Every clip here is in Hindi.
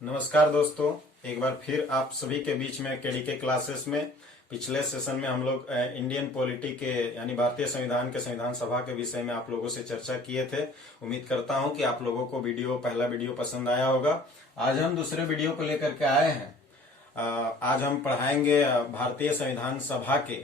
नमस्कार दोस्तों, एक बार फिर आप सभी के बीच में केडीके क्लासेस में पिछले सेशन में हम लोग इंडियन पॉलिटी के यानी भारतीय संविधान के संविधान सभा के विषय में आप लोगों से चर्चा किए थे। उम्मीद करता हूं कि आप लोगों को पहला वीडियो पसंद आया होगा। आज हम दूसरे वीडियो को लेकर के आए हैं। आज हम पढ़ाएंगे भारतीय संविधान सभा के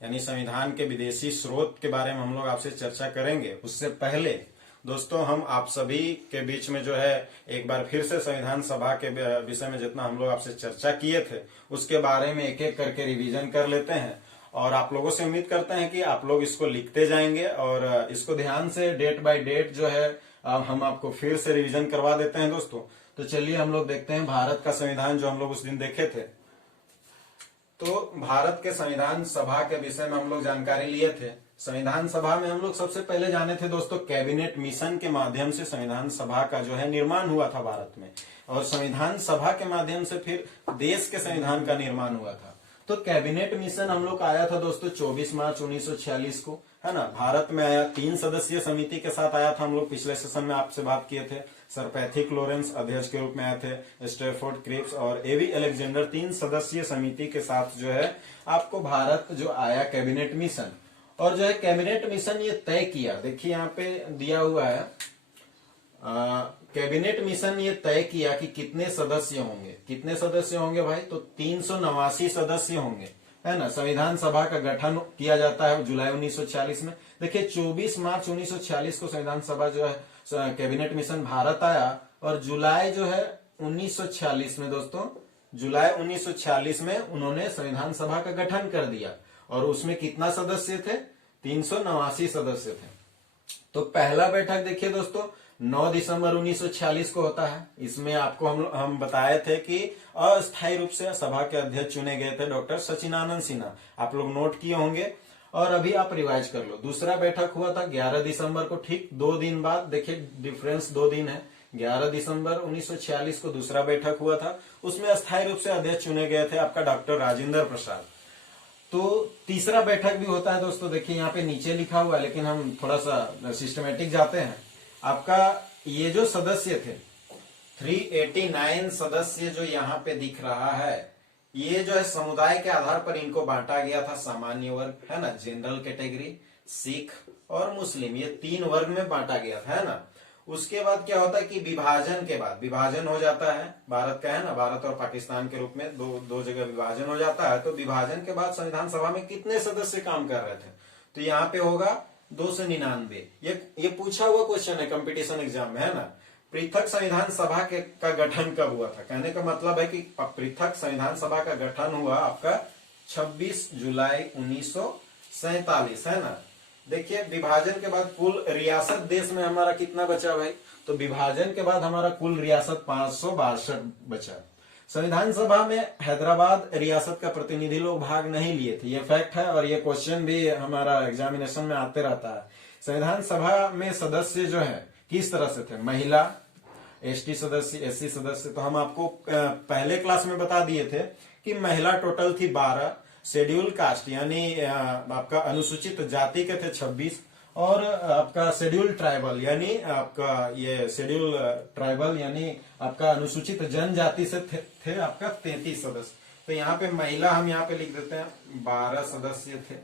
यानी संविधान के विदेशी स्रोत के बारे में हम लोग आपसे चर्चा करेंगे। उससे पहले दोस्तों हम आप सभी के बीच में जो है एक बार फिर से संविधान सभा के विषय में जितना हम लोग आपसे चर्चा किए थे उसके बारे में एक एक करके रिवीजन कर लेते हैं और आप लोगों से उम्मीद करते हैं कि आप लोग इसको लिखते जाएंगे और इसको ध्यान से डेट बाय डेट जो है हम आपको फिर से रिवीजन करवा देते हैं दोस्तों। तो चलिए हम लोग देखते हैं भारत का संविधान जो हम लोग उस दिन देखे थे। तो भारत के संविधान सभा के विषय में हम लोग जानकारी लिए थे। संविधान सभा में हम लोग सबसे पहले जाने थे दोस्तों कैबिनेट मिशन के माध्यम से संविधान सभा का जो है निर्माण हुआ था भारत में, और संविधान सभा के माध्यम से फिर देश के संविधान का निर्माण हुआ था। तो कैबिनेट मिशन हम लोग आया था दोस्तों 24 मार्च 1946 को, है ना। भारत में आया 3 सदस्यीय समिति के साथ आया था। हम लोग पिछले सेशन में आपसे बात किए थे। सर पैथिक लॉरेंस अध्यक्ष के रूप में आए थे, स्टैफोर्ड क्रिप्स और एवी अलेक्जेंडर 3 सदस्यीय समिति के साथ जो है आपको भारत जो आया कैबिनेट मिशन। और जो है कैबिनेट मिशन ये तय किया, देखिए यहाँ पे दिया हुआ है कैबिनेट मिशन ये तय किया कि कितने सदस्य होंगे। कितने सदस्य होंगे भाई? तो 389 सदस्य होंगे, है ना। संविधान सभा का गठन किया जाता है जुलाई 1946 में। देखिए 24 मार्च 1946 को संविधान सभा जो है कैबिनेट मिशन भारत आया और जुलाई जो है 1946 में दोस्तों, जुलाई 1946 में उन्होंने संविधान सभा का गठन कर दिया। और उसमें कितना सदस्य थे? 389 सदस्य थे। तो पहला बैठक देखिए दोस्तों 9 दिसंबर 1946 को होता है। इसमें आपको हम बताए थे कि अस्थायी रूप से सभा के अध्यक्ष चुने गए थे डॉक्टर सचिदानंद सिन्हा। आप लोग नोट किए होंगे और अभी आप रिवाइज कर लो। दूसरा बैठक हुआ था 11 दिसंबर को, ठीक 2 दिन बाद। देखिए डिफरेंस 2 दिन है। 11 दिसंबर 1946 को दूसरा बैठक हुआ था। उसमें अस्थायी रूप से अध्यक्ष चुने गए थे आपका डॉक्टर राजेंद्र प्रसाद। तो तीसरा बैठक भी होता है दोस्तों, देखिए यहाँ पे नीचे लिखा हुआ है, लेकिन हम थोड़ा सा सिस्टमेटिक जाते हैं। आपका ये जो सदस्य थे 389 सदस्य जो यहाँ पे दिख रहा है, ये जो है समुदाय के आधार पर इनको बांटा गया था। सामान्य वर्ग, है ना, जनरल कैटेगरी, सिख और मुस्लिम, ये 3 वर्ग में बांटा गया था, है ना। उसके बाद क्या होता है कि विभाजन के बाद विभाजन हो जाता है भारत का, है ना। भारत और पाकिस्तान के रूप में दो जगह विभाजन हो जाता है। तो विभाजन के बाद संविधान सभा में कितने सदस्य काम कर रहे थे? तो यहाँ पे होगा 299। ये पूछा हुआ क्वेश्चन है कंपटीशन एग्जाम में, है ना। पृथक संविधान सभा का गठन कब हुआ था? कहने का मतलब है कि पृथक संविधान सभा का गठन हुआ आपका 26 जुलाई 1947, है ना। देखिए विभाजन के बाद कुल रियासत देश में हमारा कितना बचा भाई? तो विभाजन के बाद हमारा कुल रियासत 562 बचा। संविधान सभा में हैदराबाद रियासत का प्रतिनिधि लोग भाग नहीं लिए थे, ये फैक्ट है और ये क्वेश्चन भी हमारा एग्जामिनेशन में आते रहता है। संविधान सभा में सदस्य जो है किस तरह से थे? महिला, एसटी सदस्य, एससी सदस्य। तो हम आपको पहले क्लास में बता दिए थे कि महिला टोटल थी 12, शेड्यूल कास्ट यानी आपका अनुसूचित जाति के थे 26 और आपका शेड्यूल ट्राइबल यानी आपका ये शेड्यूल ट्राइबल यानी आपका अनुसूचित जनजाति से थे आपका 33 सदस्य। तो यहाँ पे महिला हम यहाँ पे लिख देते हैं 12 सदस्य थे।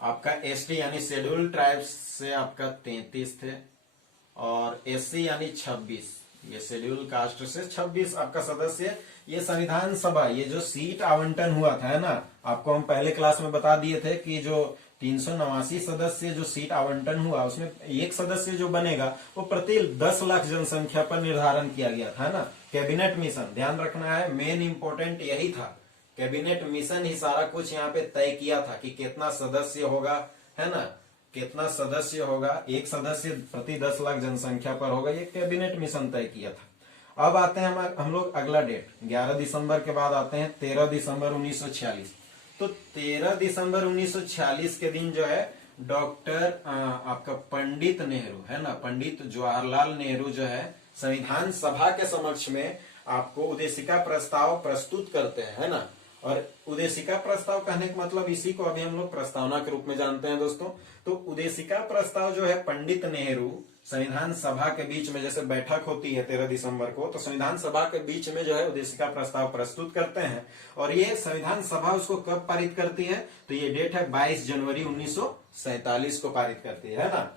आपका एसटी यानी शेड्यूल ट्राइब्स से आपका 33 थे और एससी यानी 26, ये शेड्यूल कास्ट से 26 आपका सदस्य। ये संविधान सभा ये जो सीट आवंटन हुआ था, है ना, आपको हम पहले क्लास में बता दिए थे कि जो 389 सदस्य जो सीट आवंटन हुआ उसमें एक सदस्य जो बनेगा वो प्रति 10 लाख जनसंख्या पर निर्धारण किया गया था, है ना। कैबिनेट मिशन ध्यान रखना है, मेन इंपोर्टेंट यही था। कैबिनेट मिशन ही सारा कुछ यहाँ पे तय किया था कि कितना सदस्य होगा, है ना, कितना सदस्य होगा। एक सदस्य प्रति 10 लाख जनसंख्या पर होगा, ये कैबिनेट मिशन तय किया था। अब आते हैं हम लोग अगला डेट 11 दिसंबर के बाद आते हैं 13 दिसंबर 1946। तो 13 दिसंबर 1946 के दिन जो है डॉक्टर आपका पंडित नेहरू, है ना, पंडित जवाहरलाल नेहरू जो है संविधान सभा के समक्ष में आपको उद्देशिका प्रस्ताव प्रस्तुत करते हैं, है ना। और उद्देशिका प्रस्ताव कहने का मतलब इसी को अभी हम लोग प्रस्तावना के रूप में जानते हैं दोस्तों। तो उद्देशिका प्रस्ताव जो है पंडित नेहरू संविधान सभा के बीच में, जैसे बैठक होती है 13 दिसंबर को, तो संविधान सभा के बीच में जो है उद्देशिका प्रस्ताव प्रस्तुत करते हैं। और ये संविधान सभा उसको कब पारित करती है, तो ये डेट है 22 जनवरी 1947 को पारित करती है ना।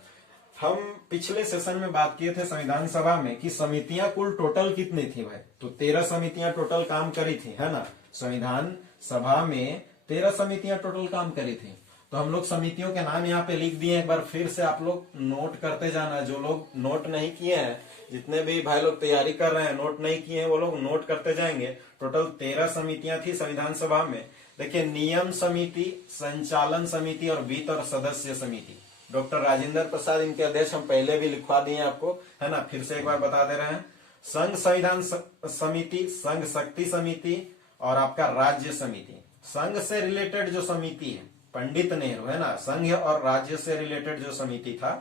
हम पिछले सेशन में बात किए थे संविधान सभा में कि समितियां कुल टोटल कितनी थी भाई, तो 13 समितियां टोटल काम करी थी, है ना। संविधान सभा में 13 समितियां टोटल काम करी थी। तो हम लोग समितियों के नाम यहाँ पे लिख दिए, एक बार फिर से आप लोग नोट करते जाना। जो लोग नोट नहीं किए हैं, जितने भी भाई लोग तैयारी कर रहे हैं नोट नहीं किए हैं, वो लोग नोट करते जाएंगे। टोटल 13 समितियां थी संविधान सभा में। देखिए, नियम समिति, संचालन समिति और वित्त और सदस्य समिति। डॉक्टर राजेंद्र प्रसाद इनके अध्यक्ष, हम पहले भी लिखवा दिए आपको, है ना, फिर से एक बार बता दे रहे हैं। संघ संविधान समिति, संघ शक्ति समिति और आपका राज्य समिति। संघ से रिलेटेड जो समिति है पंडित नेहरू, है ना, संघ और राज्य से रिलेटेड जो समिति था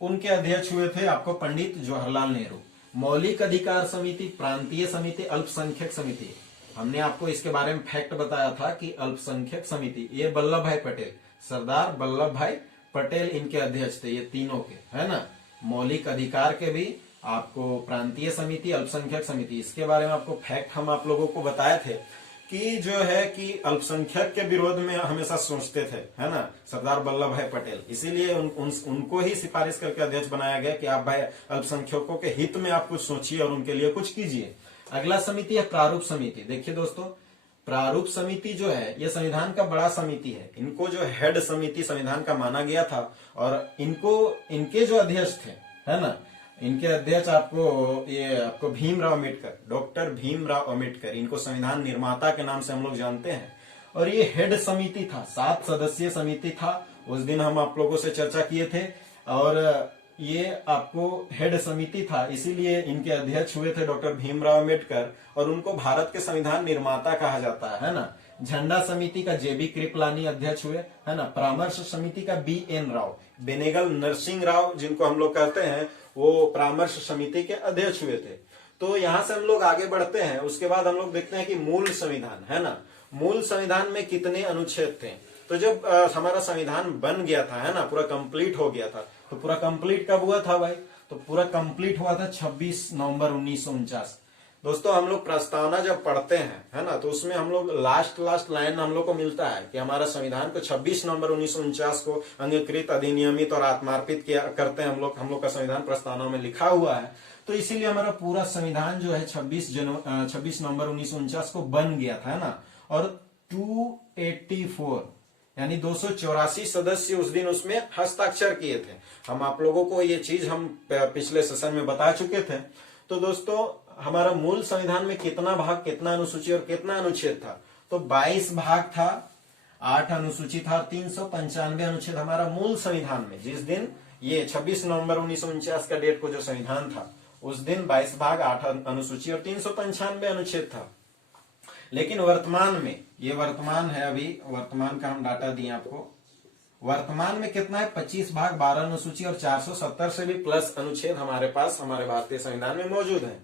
उनके अध्यक्ष हुए थे आपको पंडित जवाहरलाल नेहरू। मौलिक अधिकार समिति, प्रांतीय समिति, अल्पसंख्यक समिति। हमने आपको इसके बारे में फैक्ट बताया था कि अल्पसंख्यक समिति ये वल्लभ भाई पटेल, सरदार वल्लभ भाई पटेल इनके अध्यक्ष थे, ये तीनों के, है ना। मौलिक अधिकार के भी आपको प्रांतीय समिति, अल्पसंख्यक समिति, इसके बारे में आपको फैक्ट हम आप लोगों को बताए थे कि जो है कि अल्पसंख्यक के विरोध में हमेशा सोचते थे, है ना, सरदार वल्लभ भाई पटेल। इसीलिए उनको ही सिफारिश करके अध्यक्ष बनाया गया कि आप भाई अल्पसंख्यकों के हित में आप कुछ सोचिए और उनके लिए कुछ कीजिए। अगला समिति है प्रारूप समिति। देखिए दोस्तों, प्रारूप समिति जो है ये संविधान का बड़ा समिति है। इनको जो हेड समिति संविधान का माना गया था और इनके जो अध्यक्ष थे, है ना, इनके अध्यक्ष आपको भीमराव अम्बेडकर, डॉक्टर भीमराव अम्बेडकर, इनको संविधान निर्माता के नाम से हम लोग जानते हैं। और ये हेड समिति था, 7 सदस्यीय समिति था। उस दिन हम आप लोगों से चर्चा किए थे और ये आपको हेड समिति था, इसीलिए इनके अध्यक्ष हुए थे डॉक्टर भीमराव अम्बेडकर और उनको भारत के संविधान निर्माता कहा जाता है ना। झंडा समिति का जेबी कृपलानी अध्यक्ष हुए, है ना। परामर्श समिति का BN राव, बेनेगल नरसिंह राव जिनको हम लोग कहते हैं, वो परामर्श समिति के अध्यक्ष हुए थे। तो यहां से हम लोग आगे बढ़ते हैं। उसके बाद हम लोग देखते हैं कि मूल संविधान, है ना, मूल संविधान में कितने अनुच्छेद थे। तो जब हमारा संविधान बन गया था, है ना, पूरा कंप्लीट हो गया था, तो पूरा कंप्लीट कब हुआ था भाई, तो पूरा कंप्लीट हुआ था 26 नवंबर 1949। दोस्तों, हम लोग प्रस्तावना जब पढ़ते हैं, है ना, तो उसमें हम लोग लास्ट लाइन हम लोग को मिलता है कि हमारा संविधान को 26 नवंबर 1949 को अंगीकृत, अधिनियमित और आत्मार्पित किया करते हैं हम लोग का संविधान प्रस्तावना में लिखा हुआ है। तो इसीलिए हमारा पूरा संविधान जो है 26 नवंबर 1949 को बन गया था, है ना। और 284 यानी 284 सदस्य उस दिन उसमें हस्ताक्षर किए थे। हम आप लोगों को ये चीज हम पिछले सेशन में बता चुके थे। तो दोस्तों, हमारा मूल संविधान में कितना भाग, कितना अनुसूची और कितना अनुच्छेद था, तो 22 भाग था, 8 अनुसूची था, 395 अनुच्छेद हमारा मूल संविधान में। जिस दिन ये 26 नवंबर 1949 का डेट को जो संविधान था, उस दिन 22 भाग, 8 अनुसूची और 395 अनुच्छेद था। लेकिन वर्तमान में, ये वर्तमान है, अभी वर्तमान का हम डाटा दिए आपको। वर्तमान में कितना है, 25 भाग, 12 अनुसूची और 470 से भी प्लस अनुच्छेद हमारे पास हमारे भारतीय संविधान में मौजूद है।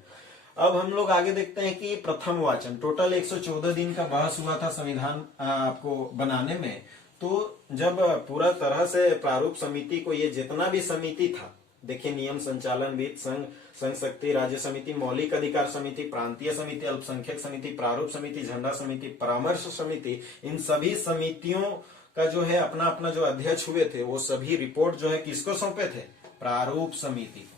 अब हम लोग आगे देखते हैं कि प्रथम वाचन, टोटल 114 दिन का बहस हुआ था संविधान आपको बनाने में। तो जब पूरा तरह से प्रारूप समिति को, ये जितना भी समिति था, देखिए, नियम, संचालन, वित्त, संघ शक्ति, राज्य समिति, मौलिक अधिकार समिति, प्रांतीय समिति, अल्पसंख्यक समिति, प्रारूप समिति, झंडा समिति, परामर्श समिति, इन सभी समितियों का जो है अपना अपना जो अध्यक्ष हुए थे, वो सभी रिपोर्ट जो है किसको सौंपे थे, प्रारूप समिति।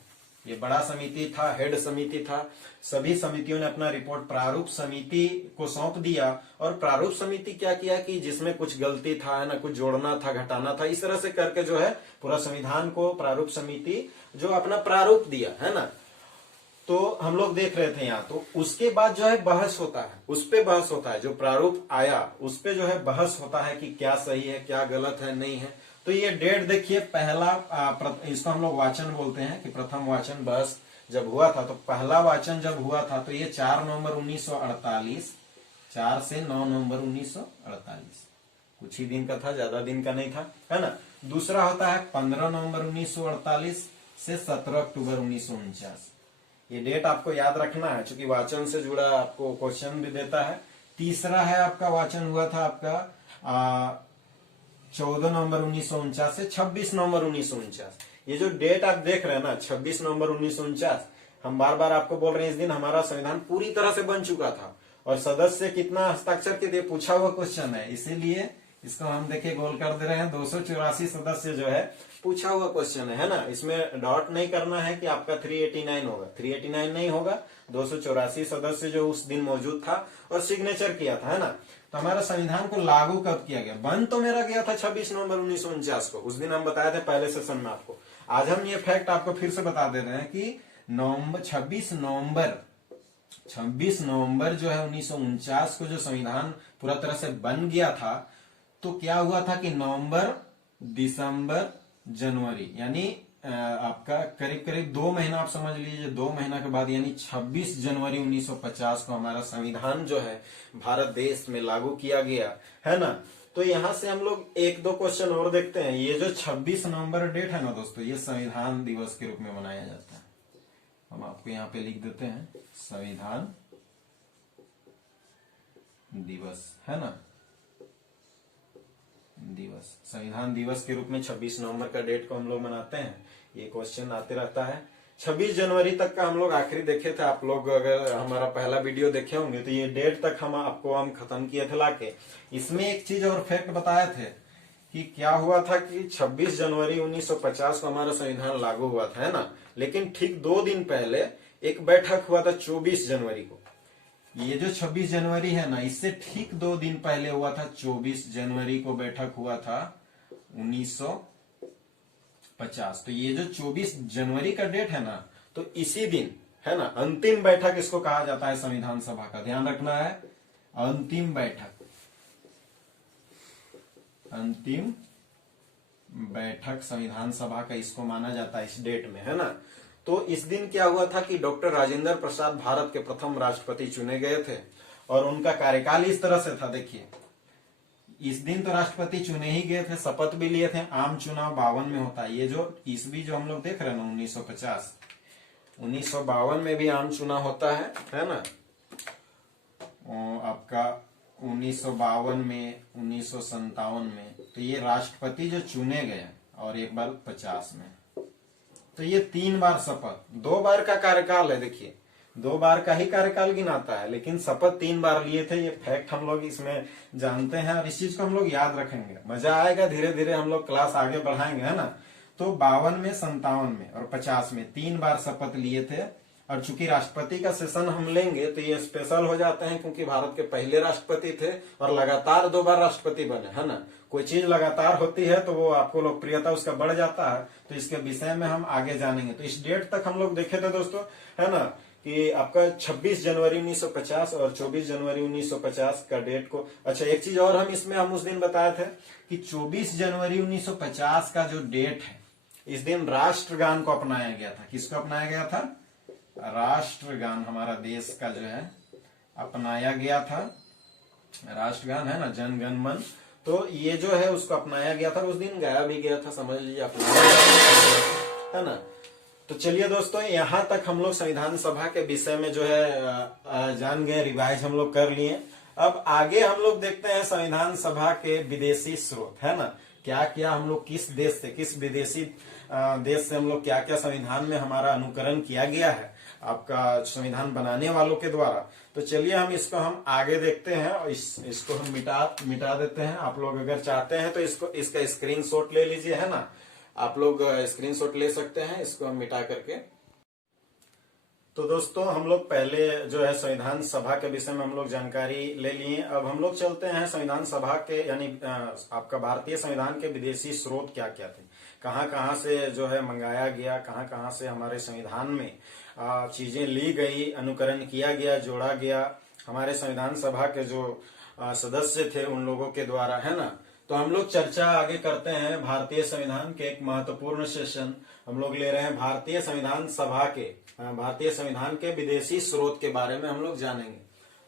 ये बड़ा समिति था, हेड समिति था। सभी समितियों ने अपना रिपोर्ट प्रारूप समिति को सौंप दिया। और प्रारूप समिति क्या किया कि जिसमें कुछ गलती था, है ना, कुछ जोड़ना था, घटाना था, इस तरह से करके जो है पूरा संविधान को प्रारूप समिति जो अपना प्रारूप दिया, है ना। तो हम लोग देख रहे थे यहाँ। तो उसके बाद जो है बहस होता है, उस पे बहस होता है, जो प्रारूप आया उस पे जो है बहस होता है कि क्या सही है, क्या गलत है, नहीं है। तो ये डेट देखिए, पहला इसको हम लोग वाचन बोलते हैं कि प्रथम वाचन बहस जब हुआ था, तो पहला वाचन जब हुआ था तो ये 4 नवंबर 1948, 4 से 9 नवंबर 1948, कुछ ही दिन का था, ज्यादा दिन का नहीं था, है ना। दूसरा होता है 15 नवंबर 1948 से 17 अक्टूबर 1949। ये डेट आपको याद रखना है, क्योंकि वाचन से जुड़ा आपको क्वेश्चन भी देता है। तीसरा है आपका वाचन हुआ था आपका 14 नवंबर 1949 से 26 नवंबर 1949। ये जो डेट आप देख रहे हैं ना 26 नवंबर 1949, हम बार बार आपको बोल रहे हैं इस दिन हमारा संविधान पूरी तरह से बन चुका था। और सदस्य कितना हस्ताक्षर के लिए पूछा हुआ क्वेश्चन है, इसीलिए इसको हम देखिए गोल कर दे रहे हैं। 284 सदस्य जो है पूछा हुआ क्वेश्चन है ना, इसमें डॉट नहीं करना है कि आपका 389 होगा, 389 नहीं होगा। 284 सदस्य जो उस दिन मौजूद था और सिग्नेचर किया था, है ना। तो हमारा संविधान को लागू कब किया गया? बन तो मेरा गया था 26 नवंबर 1949 को, उस दिन हम बताए थे पहले सेशन में आपको। आज हम ये फैक्ट आपको फिर से बता दे रहे हैं कि 26 नवंबर जो है 1949 को जो संविधान पूरा तरह से बन गया था, तो क्या हुआ था कि नवंबर, दिसंबर, जनवरी यानी आपका करीब करीब 2 महीना आप समझ लीजिए, 2 महीना के बाद यानी 26 जनवरी 1950 को हमारा संविधान जो है भारत देश में लागू किया गया, है ना। तो यहां से हम लोग 1-2 क्वेश्चन और देखते हैं। ये जो 26 नवंबर डेट है ना दोस्तों, ये संविधान दिवस के रूप में मनाया जाता है। हम आपको यहाँ पे लिख देते हैं संविधान दिवस, है ना, दिवस, संविधान दिवस के रूप में 26 नवंबर का डेट को हम लोग मनाते हैं। ये क्वेश्चन आते रहता है। 26 जनवरी तक का हम लोग आखिरी देखे थे। आप लोग अगर हमारा पहला वीडियो देखे होंगे तो ये डेट तक हम खत्म किए थे लाके। इसमें एक चीज और फैक्ट बताए थे कि क्या हुआ था कि 26 जनवरी 1950 को हमारा संविधान लागू हुआ था, है ना। लेकिन ठीक 2 दिन पहले एक बैठक हुआ था 24 जनवरी को। ये जो 26 जनवरी है ना, इससे ठीक 2 दिन पहले हुआ था 24 जनवरी को बैठक हुआ था 1950। तो ये जो 24 जनवरी का डेट है ना, तो इसी दिन, है ना, अंतिम बैठक इसको कहा जाता है संविधान सभा का। ध्यान रखना है, अंतिम बैठक, अंतिम बैठक संविधान सभा का इसको माना जाता है इस डेट में, है ना। तो इस दिन क्या हुआ था कि डॉक्टर राजेंद्र प्रसाद भारत के प्रथम राष्ट्रपति चुने गए थे और उनका कार्यकाल इस तरह से था। देखिए, इस दिन तो राष्ट्रपति चुने ही गए थे, शपथ भी लिए थे। आम चुनाव 52 में होता है। ये जो ईस्वी जो हम लोग देख रहे हैं ना 1950, 1952 में भी आम चुनाव होता है ना। आपका 1952 में, 1957 में, तो ये राष्ट्रपति जो चुने गए और एक बार 50 में, तो ये 3 बार शपथ, 2 बार का कार्यकाल है। देखिए, 2 बार का ही कार्यकाल गिनाता है, लेकिन शपथ 3 बार लिए थे। ये फैक्ट हम लोग इसमें जानते हैं और इस चीज को हम लोग याद रखेंगे। मजा आएगा, धीरे धीरे हम लोग क्लास आगे बढ़ाएंगे, है ना। तो 52 में, 57 में और 50 में 3 बार शपथ लिए थे। और चूंकि राष्ट्रपति का सेशन हम लेंगे तो ये स्पेशल हो जाते हैं, क्योंकि भारत के पहले राष्ट्रपति थे और लगातार 2 बार राष्ट्रपति बने, है ना। कोई चीज लगातार होती है तो वो आपको लोकप्रियता उसका बढ़ जाता है। तो इसके विषय में हम आगे जानेंगे। तो इस डेट तक हम लोग देखे थे दोस्तों, है ना, कि आपका 26 जनवरी 1950 और 24 जनवरी 1950 का डेट को। अच्छा, एक चीज और हम उस दिन बताए थे कि 24 जनवरी 1950 का जो डेट है, इस दिन राष्ट्रगान को अपनाया गया था। किसको अपनाया गया था? राष्ट्रगान, हमारा देश का जो है अपनाया गया था। राष्ट्रगान है ना, जन गण मन, तो ये जो है उसको अपनाया गया था। उस दिन गाया भी गया था, समझ लीजिए, है ना। तो चलिए दोस्तों, यहाँ तक हम लोग संविधान सभा के विषय में जो है जान गए, रिवाइज हम लोग कर लिए। अब आगे हम लोग देखते हैं संविधान सभा के विदेशी स्रोत, है ना। क्या क्या हम लोग किस देश से, किस विदेशी देश से हम लोग क्या क्या संविधान में हमारा अनुकरण किया गया है आपका संविधान बनाने वालों के द्वारा। तो चलिए हम आगे देखते हैं और इसको हम मिटा देते हैं। आप लोग अगर चाहते हैं तो इसका स्क्रीनशॉट ले लीजिए, है ना। आप लोग स्क्रीनशॉट ले सकते हैं, इसको हम मिटा करके। तो दोस्तों, हम लोग पहले जो है संविधान सभा के विषय में हम लोग जानकारी ले लिए। अब हम लोग चलते हैं संविधान सभा के, यानी आपका भारतीय संविधान के विदेशी स्रोत क्या क्या थे, कहाँ कहाँ से जो है मंगाया गया, कहाँ कहाँ से हमारे संविधान में चीजें ली गई, अनुकरण किया गया, जोड़ा गया हमारे संविधान सभा के जो सदस्य थे उन लोगों के द्वारा, है ना। तो हम लोग चर्चा आगे करते हैं भारतीय संविधान के एक महत्वपूर्ण सेशन हम लोग ले रहे हैं। भारतीय संविधान सभा के, भारतीय संविधान के विदेशी स्रोत के बारे में हम लोग जानेंगे।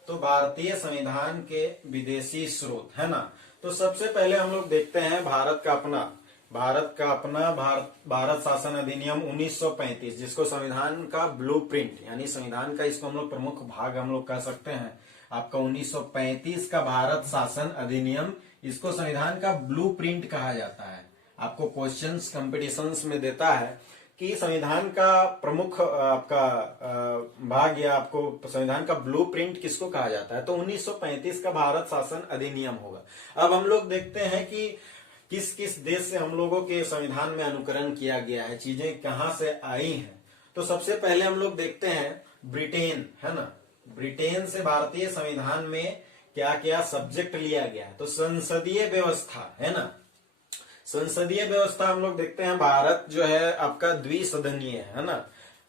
तो भारतीय संविधान के विदेशी स्रोत, है ना। तो सबसे पहले हम लोग देखते हैं भारत का अपना भारत शासन अधिनियम 1935, जिसको संविधान का ब्लूप्रिंट यानी संविधान का इसको हम लोग प्रमुख भाग हम लोग कह सकते हैं। आपका 1935 का भारत शासन अधिनियम, इसको संविधान का ब्लूप्रिंट कहा जाता है। आपको क्वेश्चंस कंपटीशंस में देता है कि संविधान का प्रमुख आपका भाग या आपको संविधान का ब्लूप्रिंट किसको कहा जाता है, तो 1935 का भारत शासन अधिनियम होगा। अब हम लोग देखते हैं कि किस किस देश से हम लोगों के संविधान में अनुकरण किया गया है, चीजें कहां से आई हैं। तो सबसे पहले हम लोग देखते हैं ब्रिटेन, है ना। ब्रिटेन से भारतीय संविधान में क्या क्या सब्जेक्ट लिया गया है, तो संसदीय व्यवस्था, है ना। संसदीय व्यवस्था हम लोग देखते हैं, भारत जो है आपका द्विसदनीय है ना।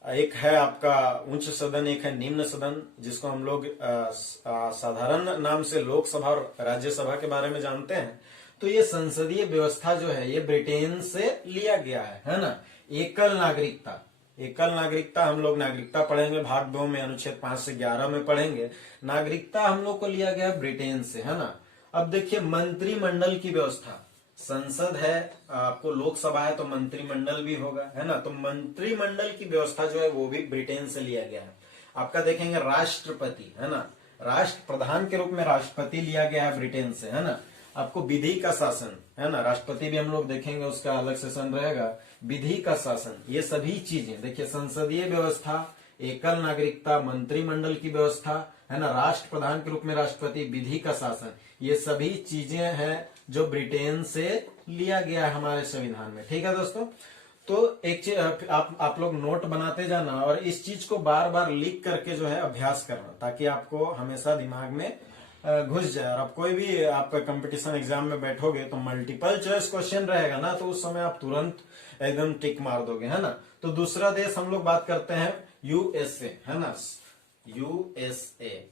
एक है आपका उच्च सदन, एक है निम्न सदन, जिसको हम लोग साधारण नाम से लोकसभा और राज्यसभा के बारे में जानते हैं। तो ये संसदीय व्यवस्था जो है ये ब्रिटेन से लिया गया है ना। एकल नागरिकता, एकल नागरिकता हम लोग नागरिकता पढ़ेंगे भाग 2 में, अनुच्छेद 5 से 11 में पढ़ेंगे। नागरिकता हम लोग को लिया गया ब्रिटेन से, है ना। अब देखिए मंत्रिमंडल की व्यवस्था, संसद है आपको, लोकसभा है तो मंत्रिमंडल भी होगा, है ना। तो मंत्रिमंडल की व्यवस्था जो है वो भी ब्रिटेन से लिया गया है। आपका देखेंगे राष्ट्रपति, है ना, राष्ट्र प्रधान के रूप में राष्ट्रपति लिया गया है ब्रिटेन से, है ना। आपको विधि का शासन, है ना, राष्ट्रपति भी हम लोग देखेंगे, उसका अलग सेशन रहेगा। विधि का शासन, ये सभी चीजें देखिए, संसदीय व्यवस्था, एकल नागरिकता, मंत्रिमंडल की व्यवस्था, है ना, राष्ट्र प्रधान के रूप में राष्ट्रपति, विधि का शासन, ये सभी चीजें हैं जो ब्रिटेन से लिया गया है हमारे संविधान में। ठीक है दोस्तों, तो एक चीज आप लोग नोट बनाते जाना और इस चीज को बार बार लिख करके जो है अभ्यास करना, ताकि आपको हमेशा दिमाग में घुस जाए। और आप कोई भी आप कंपटीशन एग्जाम में बैठोगे तो मल्टीपल चॉइस क्वेश्चन रहेगा ना, तो उस समय आप तुरंत एकदम टिक मार दोगे, है ना। तो दूसरा देश हम लोग बात करते हैं यूएसए, है ना, यूएसए,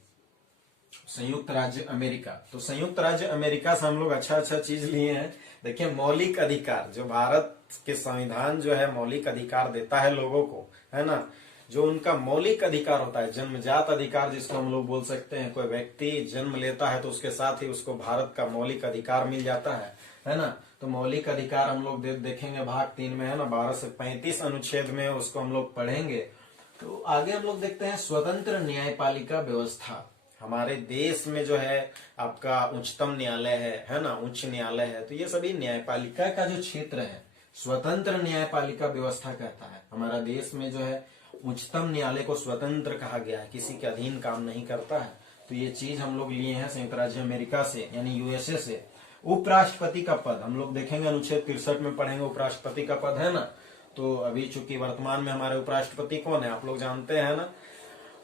संयुक्त राज्य अमेरिका। तो संयुक्त राज्य अमेरिका से हम लोग अच्छा चीज लिए हैं। देखिए मौलिक अधिकार, जो भारत के संविधान जो है मौलिक अधिकार देता है लोगों को, है ना। जो उनका मौलिक अधिकार होता है, जन्मजात अधिकार जिसको हम लोग बोल सकते हैं, कोई व्यक्ति जन्म लेता है तो उसके साथ ही उसको भारत का मौलिक अधिकार मिल जाता है ना। तो मौलिक अधिकार हम लोग देखेंगे भाग 3 में, है ना, 12 से 35 अनुच्छेद में उसको हम लोग पढ़ेंगे। तो आगे हम लोग देखते हैं स्वतंत्र न्यायपालिका व्यवस्था। हमारे देश में जो है आपका उच्चतम न्यायालय है ना, उच्च न्यायालय है, तो ये सभी न्यायपालिका का जो क्षेत्र है स्वतंत्र न्यायपालिका व्यवस्था कहता है। हमारा देश में जो है उच्चतम न्यायालय को स्वतंत्र कहा गया है, किसी के अधीन काम नहीं करता है। तो ये चीज हम लोग लिए हैं संयुक्त राज्य अमेरिका से, यानी यूएसए से। उपराष्ट्रपति का पद हम लोग देखेंगे, अनुच्छेद 63 में पढ़ेंगे उपराष्ट्रपति का पद, है ना। तो अभी चूंकि वर्तमान में हमारे उपराष्ट्रपति कौन है आप लोग जानते हैं ना,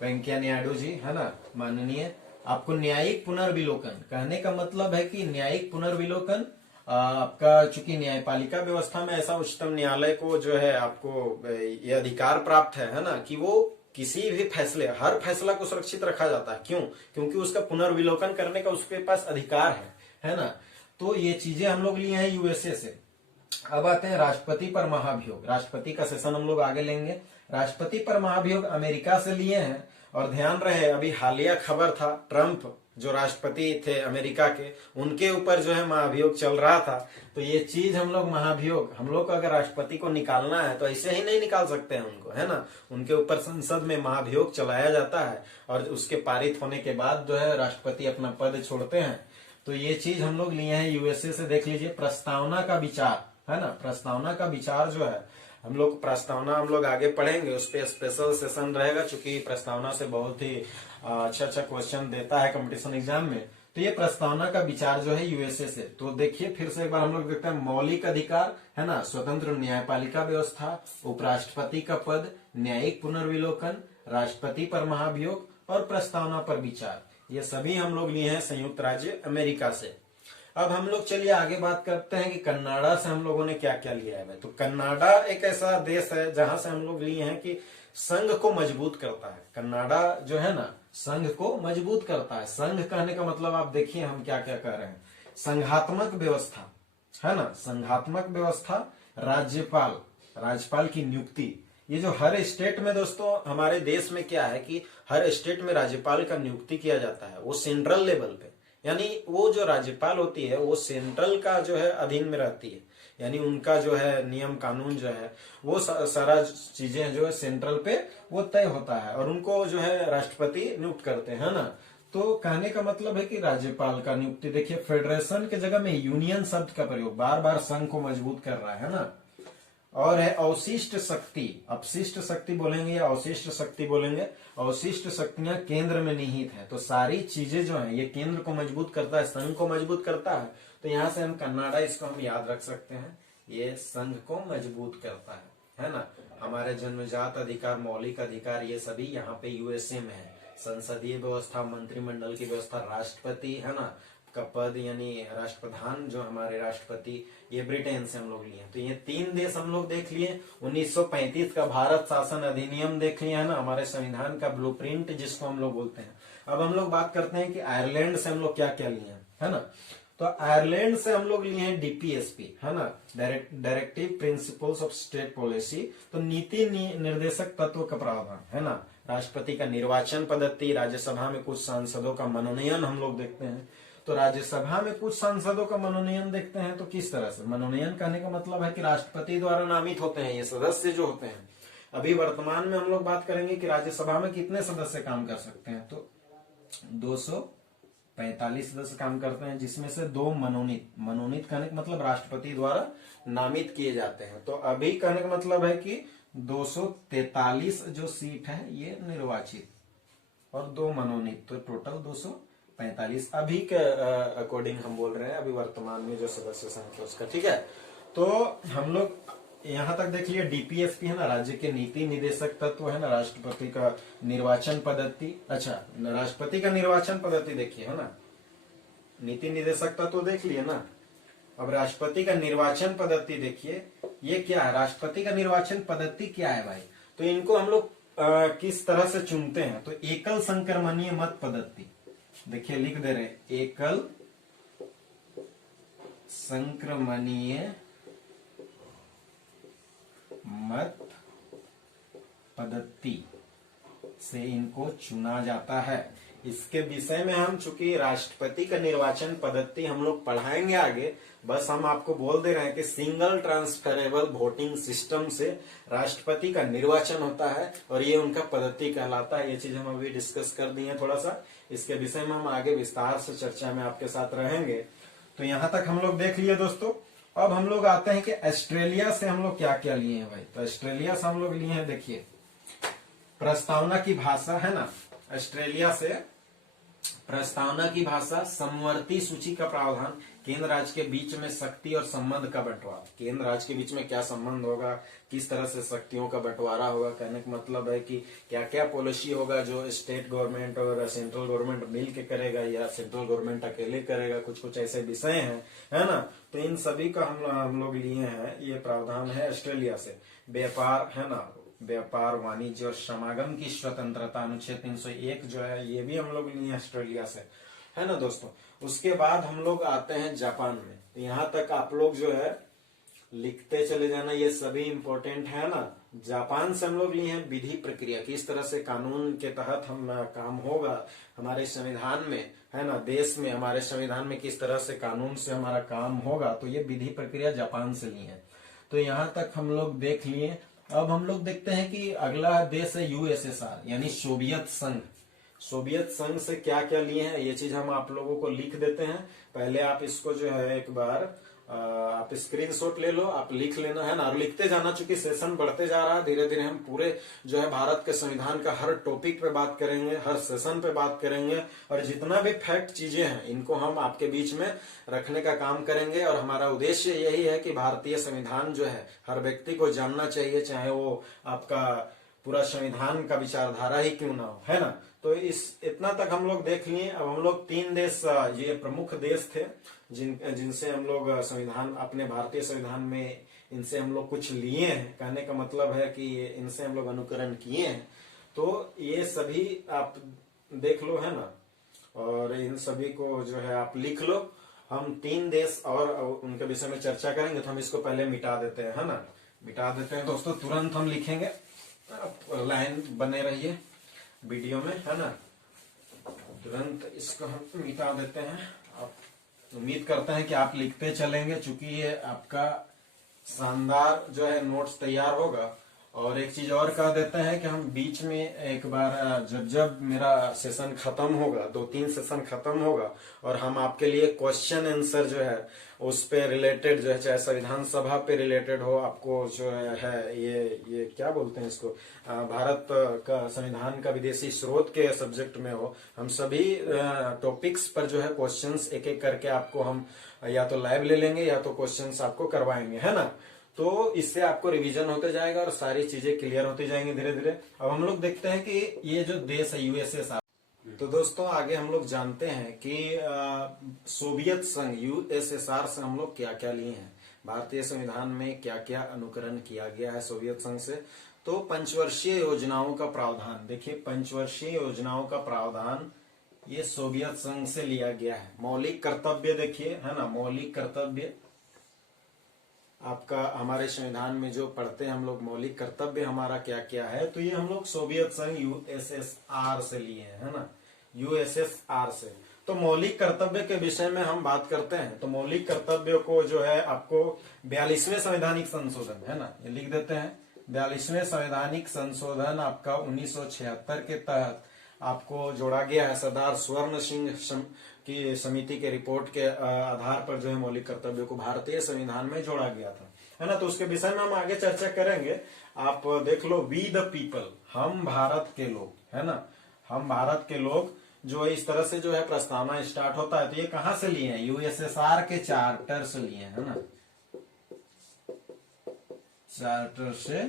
वेंकैया नायडू जी, है ना, माननीय। आपको न्यायिक पुनर्विलोकन, कहने का मतलब है कि न्यायिक पुनर्विलोकन आपका, चूंकि न्यायपालिका व्यवस्था में ऐसा उच्चतम न्यायालय को जो है आपको ये अधिकार प्राप्त है ना, कि वो किसी भी फैसले, हर फैसला को सुरक्षित रखा जाता है। क्यों? क्योंकि उसका पुनर्विलोकन करने का उसके पास अधिकार है ना। तो ये चीजें हम लोग लिए हैं यूएसए से। अब आते हैं राष्ट्रपति पर महाभियोग। राष्ट्रपति का सेशन हम लोग आगे लेंगे। राष्ट्रपति पर महाभियोग अमेरिका से लिए हैं। और ध्यान रहे, अभी हालिया खबर था, ट्रंप जो राष्ट्रपति थे अमेरिका के, उनके ऊपर जो है महाभियोग चल रहा था। तो ये चीज हम लोग महाभियोग, हम लोग को अगर राष्ट्रपति को निकालना है तो ऐसे ही नहीं निकाल सकते हैं उनको, है ना। उनके ऊपर संसद में महाभियोग चलाया जाता है और उसके पारित होने के बाद जो है राष्ट्रपति अपना पद छोड़ते हैं। तो ये चीज हम लोग लिए हैं यूएसए से। देख लीजिए प्रस्तावना का विचार, है ना, प्रस्तावना का विचार जो है हम लोग, प्रस्तावना हम लोग आगे पढ़ेंगे, उस पर स्पेशल सेशन रहेगा, चूंकि प्रस्तावना से बहुत ही अच्छा क्वेश्चन देता है कंपटीशन एग्जाम में। तो ये प्रस्तावना का विचार जो है यूएसए से। तो देखिए फिर से एक बार हम लोग देखते हैं, मौलिक अधिकार, है ना, स्वतंत्र न्यायपालिका व्यवस्था, उपराष्ट्रपति का पद, न्यायिक पुनर्विलोकन, राष्ट्रपति पर महाभियोग और प्रस्तावना पर विचार, ये सभी हम लोग लिए हैं संयुक्त राज्य अमेरिका से। अब हम लोग चलिए आगे बात करते हैं कि कनाडा से हम लोगों ने क्या क्या लिया है। तो कनाडा एक ऐसा देश है जहां से हम लोग लिए हैं कि संघ को मजबूत करता है। कनाडा जो है ना, संघ को मजबूत करता है। संघ कहने का मतलब आप देखिए हम क्या क्या कह रहे हैं, संघात्मक व्यवस्था, है ना, संघात्मक व्यवस्था, राज्यपाल की नियुक्ति। ये जो हर स्टेट में दोस्तों, हमारे देश में क्या है कि हर स्टेट में राज्यपाल का नियुक्ति किया जाता है, वो सेंट्रल लेवल पे, यानी वो जो राज्यपाल होती है वो सेंट्रल का जो है अधीन में रहती है, यानी उनका जो है नियम कानून जो है वो सारा चीजें जो है सेंट्रल पे वो तय होता है और उनको जो है राष्ट्रपति नियुक्त करते हैं ना। तो कहने का मतलब है कि राज्यपाल का नियुक्ति। देखिए फेडरेशन के जगह में यूनियन शब्द का प्रयोग बार बार संघ को मजबूत कर रहा है ना। और है अवशिष्ट शक्ति, अपशिष्ट शक्ति बोलेंगे या अवशिष्ट शक्ति बोलेंगे। अवशिष्ट शक्तियां केंद्र में निहित है, तो सारी चीजें जो है ये केंद्र को मजबूत करता है, संघ को मजबूत करता है। तो यहाँ से हम कन्नाडा इसको हम याद रख सकते हैं, ये संघ को मजबूत करता है ना। हमारे जन्मजात अधिकार, मौलिक अधिकार, ये सभी यहाँ पे यूएसए में है। संसदीय व्यवस्था, मंत्रिमंडल की व्यवस्था, राष्ट्रपति है ना का पद यानी राष्ट्रप्रधान जो हमारे राष्ट्रपति, ये ब्रिटेन से हम लोग लिए। तो ये 3 देश हम लोग देख लिए। 1935 का भारत शासन अधिनियम देख लिया है ना, हमारे संविधान का ब्लूप्रिंट जिसको हम लोग बोलते हैं। अब हम लोग बात करते हैं कि आयरलैंड से हम लोग क्या क्या लिए है ना। तो आयरलैंड से हम लोग लिए हैं डीपीएसपी है ना, directive principles of state policy. तो नीति निर्देशक तत्व का प्रावधान है ना। राष्ट्रपति का निर्वाचन पद्धति, राज्यसभा में कुछ सांसदों का मनोनयन हम लोग देखते हैं। तो राज्यसभा में कुछ सांसदों का मनोनयन देखते हैं। तो किस तरह से मनोनयन कहने का मतलब है कि राष्ट्रपति द्वारा नामित होते हैं ये सदस्य जो होते हैं। अभी वर्तमान में हम लोग बात करेंगे कि राज्यसभा में कितने सदस्य काम कर सकते हैं। तो 245 सदस्य काम करते हैं, जिसमें से 2 मनोनीत कहने का मतलब राष्ट्रपति द्वारा नामित किए जाते हैं। तो अभी कहने का मतलब है कि 243 जो सीट है ये निर्वाचित और 2 मनोनीत, तो टोटल 245 अभी के अकॉर्डिंग हम बोल रहे हैं, अभी वर्तमान में जो सदस्य संख्या उसका। ठीक है, तो हम लोग यहां तक देख लिया। डीपीएसपी है ना, राज्य के नीति निदेशक तत्व है ना। राष्ट्रपति का निर्वाचन पद्धति, अच्छा राष्ट्रपति का निर्वाचन पद्धति देखिए है ना, नीति निदेशक तत्व देख लिए ना। अब राष्ट्रपति का निर्वाचन पद्धति देखिए, ये क्या है, राष्ट्रपति का निर्वाचन पद्धति क्या है भाई। तो इनको हम लोग किस तरह से चुनते हैं। तो एकल संक्रमणीय मत पद्धति, देखिए लिख दे रहे, एकल संक्रमणीय मत पद्धति से इनको चुना जाता है। इसके विषय में हम चूंकि राष्ट्रपति का निर्वाचन पद्धति हम लोग पढ़ाएंगे आगे, बस हम आपको बोल दे रहे हैं कि सिंगल ट्रांसफरेबल वोटिंग सिस्टम से राष्ट्रपति का निर्वाचन होता है और ये उनका पद्धति कहलाता है। ये चीज हम अभी डिस्कस कर दी है थोड़ा सा, इसके विषय में हम आगे विस्तार से चर्चा में आपके साथ रहेंगे। तो यहां तक हम लोग देख लिए दोस्तों। अब हम लोग आते हैं कि ऑस्ट्रेलिया से हम लोग क्या क्या लिए हैं भाई। तो ऑस्ट्रेलिया से हम लोग लिए हैं, देखिए प्रस्तावना की भाषा है ना। ऑस्ट्रेलिया से प्रस्तावना की भाषा, समवर्ती सूची का प्रावधान, केंद्र राज्य के बीच में शक्ति और संबंध का बंटवारा। केंद्र राज्य के बीच में क्या संबंध होगा, किस तरह से शक्तियों का बंटवारा होगा, कहने का मतलब है कि क्या क्या पॉलिसी होगा जो स्टेट गवर्नमेंट और सेंट्रल गवर्नमेंट मिल के करेगा या सेंट्रल गवर्नमेंट अकेले करेगा, कुछ कुछ ऐसे विषय हैं है ना। तो इन सभी का हम लोग लिए हैं, ये प्रावधान है ऑस्ट्रेलिया से। व्यापार है ना, व्यापार वाणिज्य और समागम की स्वतंत्रता, अनुच्छेद 301 जो है ये भी हम लोग लिए ऑस्ट्रेलिया से है ना दोस्तों। उसके बाद हम लोग आते हैं जापान में। तो यहाँ तक आप लोग जो है लिखते चले जाना, ये सभी इंपॉर्टेंट है ना। जापान से हम लोग लिए हैं विधि प्रक्रिया, किस तरह से कानून के तहत हम काम होगा हमारे संविधान में है ना, देश में हमारे संविधान में किस तरह से कानून से हमारा काम होगा। तो ये विधि प्रक्रिया जापान से लिए है। तो यहाँ तक हम लोग देख लिए। अब हम लोग देखते हैं कि अगला देश है यूएसएसआर यानी सोवियत संघ। सोवियत संघ से क्या क्या लिए हैं ये चीज हम आप लोगों को लिख देते हैं। पहले आप इसको जो है एक बार आप स्क्रीनशॉट ले लो, आप लिख लेना है ना, और लिखते जाना। चूंकि सेशन बढ़ते जा रहा है, धीरे धीरे हम पूरे जो है भारत के संविधान का हर टॉपिक पे बात करेंगे, हर सेशन पे बात करेंगे, और जितना भी फैक्ट चीजें हैं इनको हम आपके बीच में रखने का काम करेंगे। और हमारा उद्देश्य यही है कि भारतीय संविधान जो है हर व्यक्ति को जानना चाहिए, चाहे वो आपका पूरा संविधान का विचारधारा ही क्यों ना हो, है ना। तो इतना तक हम लोग देख लिए। अब हम लोग 3 देश, ये प्रमुख देश थे जिनसे हम लोग संविधान, अपने भारतीय संविधान में इनसे हम लोग कुछ लिए हैं। कहने का मतलब है कि इनसे हम लोग अनुकरण किए हैं। तो ये सभी आप देख लो है ना, और इन सभी को जो है आप लिख लो। हम 3 देश और उनके विषय में चर्चा करेंगे, तो हम इसको पहले मिटा देते हैं है ना, मिटा देते हैं दोस्तों। तुरंत हम लिखेंगे, लाइन बने रहिए वीडियो में है ना। तुरंत इसको हम मिटा देते हैं। आप उम्मीद करते हैं कि आप लिखते चलेंगे, चूंकि ये आपका शानदार जो है नोट्स तैयार होगा और एक चीज और कह देते हैं कि हम बीच में एक बार जब जब मेरा सेशन खत्म होगा, 2-3 सेशन खत्म होगा, और हम आपके लिए क्वेश्चन आंसर जो है उस पे रिलेटेड जो है, चाहे संविधान सभा पे रिलेटेड हो, आपको जो है ये क्या बोलते हैं इसको, भारत का संविधान का विदेशी स्रोत के सब्जेक्ट में हो, हम सभी टॉपिक्स पर जो है क्वेश्चंस एक एक करके आपको हम या तो लाइव ले लेंगे या तो क्वेश्चंस आपको करवाएंगे, है ना। तो इससे आपको रिवीजन होते जाएगा और सारी चीजें क्लियर होती जाएंगी धीरे धीरे। अब हम लोग देखते हैं कि ये जो देश है यूएसएसआर, तो दोस्तों आगे हम लोग जानते हैं कि सोवियत संघ यूएसएसआर से हम लोग क्या क्या लिए हैं, भारतीय संविधान में क्या क्या अनुकरण किया गया है सोवियत संघ से। तो पंचवर्षीय योजनाओं का प्रावधान, देखिए पंचवर्षीय योजनाओं का प्रावधान ये सोवियत संघ से लिया गया है। मौलिक कर्तव्य देखिए, है ना, मौलिक कर्तव्य आपका हमारे संविधान में जो पढ़ते हैं हम लोग, मौलिक कर्तव्य हमारा क्या क्या है, तो ये हम लोग सोवियत संघ यूएसएसआर से लिए हैं, है ना, यूएसएसआर से। तो मौलिक कर्तव्य के विषय में हम बात करते हैं, तो मौलिक कर्तव्य को जो है आपको 42वें संवैधानिक संशोधन, है ना, ये लिख देते हैं, 42वें संवैधानिक संशोधन आपका 1976 के तहत आपको जोड़ा गया है। सरदार स्वर्ण सिंह की समिति के रिपोर्ट के आधार पर जो है मौलिक कर्तव्यों को भारतीय संविधान में जोड़ा गया था, है ना। तो उसके विषय में हम आगे चर्चा करेंगे। आप देख लो, वी द पीपल, हम भारत के लोग, है ना, हम भारत के लोग, जो इस तरह से जो है प्रस्तावना स्टार्ट होता है। तो ये कहां से लिए हैं, यूएसएसआर के चार्टर से लिए हैं, है ना, चार्टर से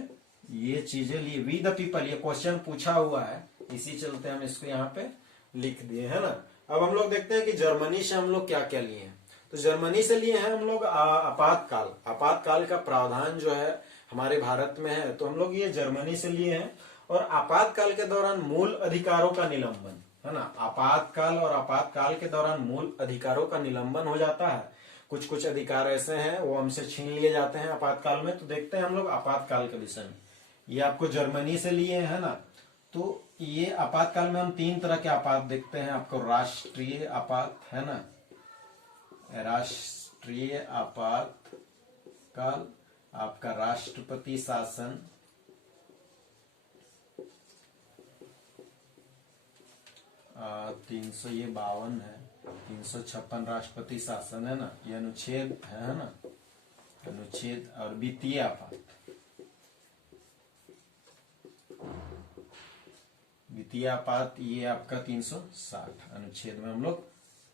ये चीजें लिए। वी द पीपल, ये क्वेश्चन पूछा हुआ है, इसी चलते हम इसको यहाँ पे लिख दिए, है ना। अब हम लोग देखते हैं कि जर्मनी से हम लोग क्या क्या लिए हैं। तो जर्मनी से लिए हैं हम लोग आपातकाल, आपातकाल का प्रावधान जो है हमारे भारत में है, तो हम लोग ये जर्मनी से लिए हैं। और आपातकाल के दौरान मूल अधिकारों का निलंबन, है ना, आपातकाल और आपातकाल के दौरान मूल अधिकारों का निलंबन हो जाता है। कुछ कुछ अधिकार ऐसे हैं वो हमसे छीन लिए जाते हैं आपातकाल में। तो देखते हैं हम लोग आपातकाल के विषय में, ये आपको जर्मनी से लिए है ना। तो ये आपातकाल में हम 3 तरह के आपात देखते हैं आपको, राष्ट्रीय आपात, है ना, राष्ट्रीय आपातकाल, आपका राष्ट्रपति शासन, 352 है, 356 राष्ट्रपति शासन, है ना, ये अनुच्छेद है ना, अनुच्छेद। और वित्तीय आपात, वित्तीय आपात ये आपका 360 अनुच्छेद में हम लोग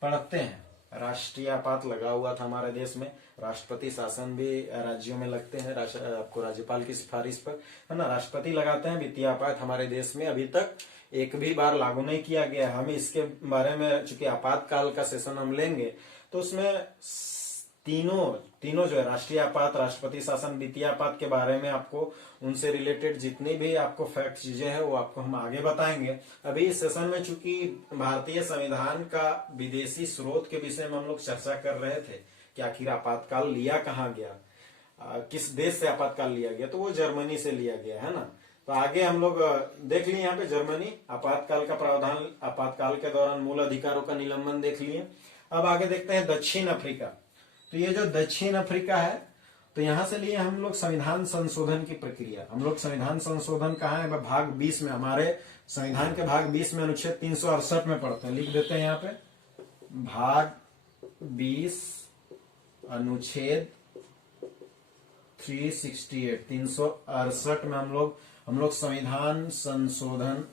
पढ़ते हैं। राष्ट्रीय आपात लगा हुआ था हमारे देश में, राष्ट्रपति शासन भी राज्यों में लगते हैं, आपको राज्यपाल की सिफारिश पर, है ना, राष्ट्रपति लगाते हैं। वित्तीय आपात हमारे देश में अभी तक एक भी बार लागू नहीं किया गया। हम इसके बारे में चूंकि आपातकाल का सेशन हम लेंगे तो उसमें तीनों जो है, राष्ट्रीय आपात, राष्ट्रपति शासन, वित्तीय आपात के बारे में आपको उनसे रिलेटेड जितनी भी आपको फैक्ट चीजें हैं वो आपको हम आगे बताएंगे। अभी इस सेशन में चूंकि भारतीय संविधान का विदेशी स्रोत के विषय में हम लोग चर्चा कर रहे थे कि आखिर आपातकाल लिया कहाँ गया, किस देश से आपातकाल लिया गया, तो वो जर्मनी से लिया गया, है ना। तो आगे हम लोग देख लिए यहाँ पे जर्मनी, आपातकाल का प्रावधान, आपातकाल के दौरान मूल अधिकारों का निलंबन देख लिए। अब आगे देखते हैं दक्षिण अफ्रीका। तो ये जो दक्षिण अफ्रीका है, तो यहां से लिए हम लोग संविधान संशोधन की प्रक्रिया। हम लोग संविधान संशोधन कहाँ है, भाग 20 में, हमारे संविधान के भाग 20 में अनुच्छेद 368 में पढ़ते हैं, लिख देते हैं यहाँ पे, भाग 20 अनुच्छेद 368 में हम लोग संविधान संशोधन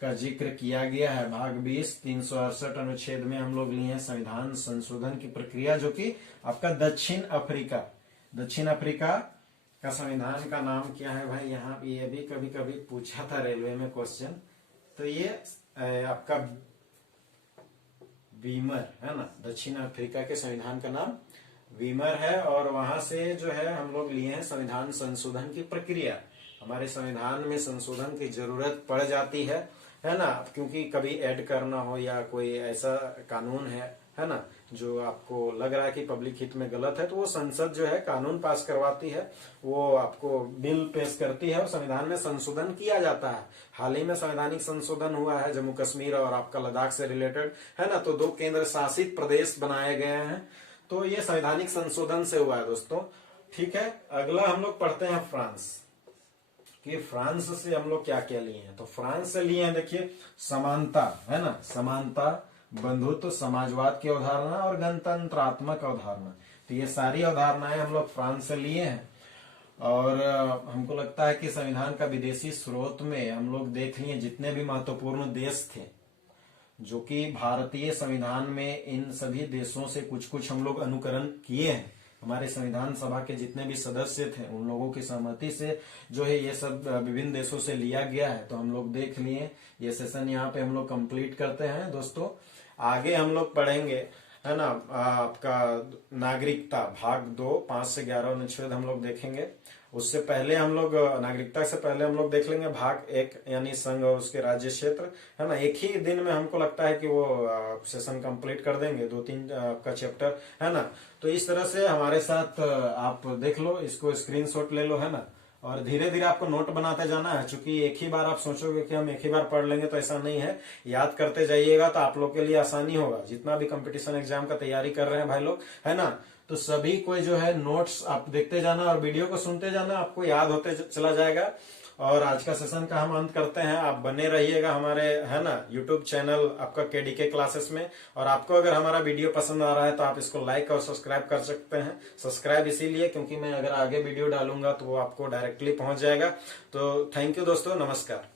का जिक्र किया गया है। भाग 20 368 अनुच्छेद में हम लोग लिए हैं संविधान संशोधन की प्रक्रिया, जो कि आपका दक्षिण अफ्रीका का संविधान का नाम क्या है भाई, यहाँ ये भी कभी कभी पूछा था रेलवे में क्वेश्चन। तो ये आपका वीमर, है ना, दक्षिण अफ्रीका के संविधान का नाम वीमर है। और वहां से जो है हम लोग लिए हैं संविधान संशोधन की प्रक्रिया। हमारे संविधान में संशोधन की जरूरत पड़ जाती है ना, क्योंकि कभी ऐड करना हो या कोई ऐसा कानून है ना, जो आपको लग रहा है कि पब्लिक हित में गलत है, तो वो संसद जो है कानून पास करवाती है, वो आपको बिल पेश करती है और संविधान में संशोधन किया जाता है। हाल ही में संवैधानिक संशोधन हुआ है जम्मू कश्मीर और आपका लद्दाख से रिलेटेड, है ना, तो 2 केंद्र शासित प्रदेश बनाए गए हैं। तो ये संवैधानिक संशोधन से हुआ है दोस्तों, ठीक है। अगला हम लोग पढ़ते हैं फ्रांस। कि फ्रांस से हम लोग क्या क्या लिए हैं। तो फ्रांस से लिए हैं, देखिए समानता, है ना, समानता, बंधुत्व, समाजवाद की अवधारणा और गणतंत्रात्मक अवधारणा। तो ये सारी अवधारणाएं हम लोग फ्रांस से लिए हैं। और हमको लगता है कि संविधान का विदेशी स्रोत में हम लोग देख लिए जितने भी महत्वपूर्ण देश थे जो कि भारतीय संविधान में, इन सभी देशों से कुछ कुछ हम लोग अनुकरण किए हैं। हमारे संविधान सभा के जितने भी सदस्य थे उन लोगों की सहमति से जो है ये सब विभिन्न देशों से लिया गया है। तो हम लोग देख लिए, ये सेशन यहाँ पे हम लोग कंप्लीट करते हैं दोस्तों। आगे हम लोग पढ़ेंगे, है ना, आपका नागरिकता भाग 2, 5 से 11 अनुच्छेद हम लोग देखेंगे। उससे पहले हम लोग नागरिकता से पहले हम लोग देख लेंगे भाग 1 यानी संघ और उसके राज्य क्षेत्र, है ना। एक ही दिन में हमको लगता है कि वो सेशन कंप्लीट कर देंगे, 2-3 का चैप्टर, है ना। तो इस तरह से हमारे साथ आप देख लो, इसको स्क्रीनशॉट ले लो, है ना। और धीरे धीरे आपको नोट बनाते जाना है, क्योंकि एक ही बार आप सोचोगे कि हम एक ही बार पढ़ लेंगे तो ऐसा नहीं है। याद करते जाइएगा तो आप लोग के लिए आसानी होगा। जितना भी कंपटीशन एग्जाम का तैयारी कर रहे हैं भाई लोग, है ना, तो सभी कोई जो है नोट्स आप देखते जाना और वीडियो को सुनते जाना, आपको याद होते चला जाएगा। और आज का सेशन का हम अंत करते हैं। आप बने रहिएगा हमारे, है ना, यूट्यूब चैनल आपका केडीके क्लासेस में। और आपको अगर हमारा वीडियो पसंद आ रहा है तो आप इसको लाइक और सब्सक्राइब कर सकते हैं। सब्सक्राइब इसीलिए क्योंकि मैं अगर आगे वीडियो डालूंगा तो वो आपको डायरेक्टली पहुंच जाएगा। तो थैंक यू दोस्तों, नमस्कार।